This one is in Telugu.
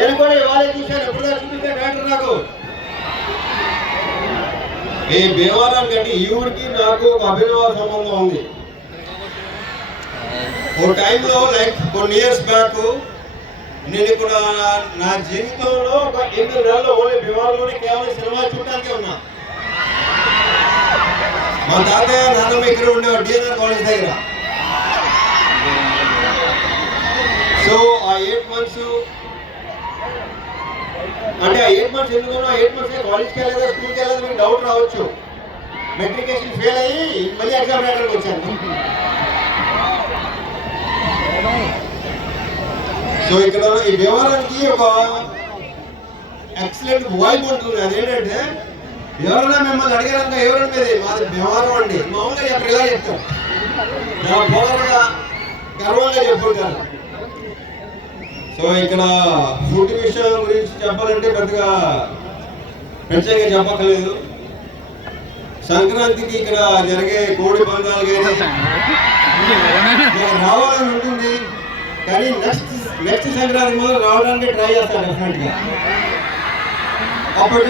నేను కూడా ఇవాళ చూశాను, ఎప్పుడుదా చూపించే డాక్టర్ నాకు ఈ భీమవరం కంటే ఈ ఊరికి నాకు ఒక అభినవ సంబంధం ఉంది. ఓ టైంలో లైక్ కొన్ని ఇయర్స్ బ్యాక్ నేను ఇక్కడ నా జీవితంలో ఒక 8 నెలలు ఓన్లీ భీమవరంలోనే కేవలం సినిమా చూడటానికే ఉన్నా. మా తాతయ్య నాన్నమ్మ ఇక్కడ ఉండేవారు డిఎన్ఆర్ కాలేజ్ దగ్గర. సో ఆ 8 మంత్స్ అంటే ఆ 8 మంత్స్ ఎందుకున్నా, 8 మంత్స్ కాలేజ్కి వెళ్ళలేదా స్కూల్కి వెళ్ళలేదు మీకు డౌట్ రావచ్చు. మెట్రికేషన్ ఫెయిల్ అయ్యి మళ్ళీ ఎగ్జామ్ రాయడానికి వచ్చాను. సో ఇక్కడ ఈ భీమవరానికి ఒక ఎక్సలెంట్ వైబ్ ఉంటుంది. అదేంటంటే ఎవరైనా మిమ్మల్ని అడిగారనుక ఎవరైనా మీద మాది భీమవరం అండి మామూలుగా ఎప్పుడు ఇలా చెప్తాం, చాలా పోగరగా గర్వంగా చెప్పుకుంటారు. సో ఇక్కడ ఫుడ్ విషయం గురించి చెప్పాలంటే పెద్దగా ప్రత్యేకంగా చెప్పక్కర్లేదు. సంక్రాంతికి ఇక్కడ జరిగే కోడి పందాలు కానీ రావాలని ఉంటుంది, కానీ నెక్స్ట్ సంక్రాంతి మొదలు రావడానికి ట్రై చేస్తాను డెఫినెట్గా. అప్పటి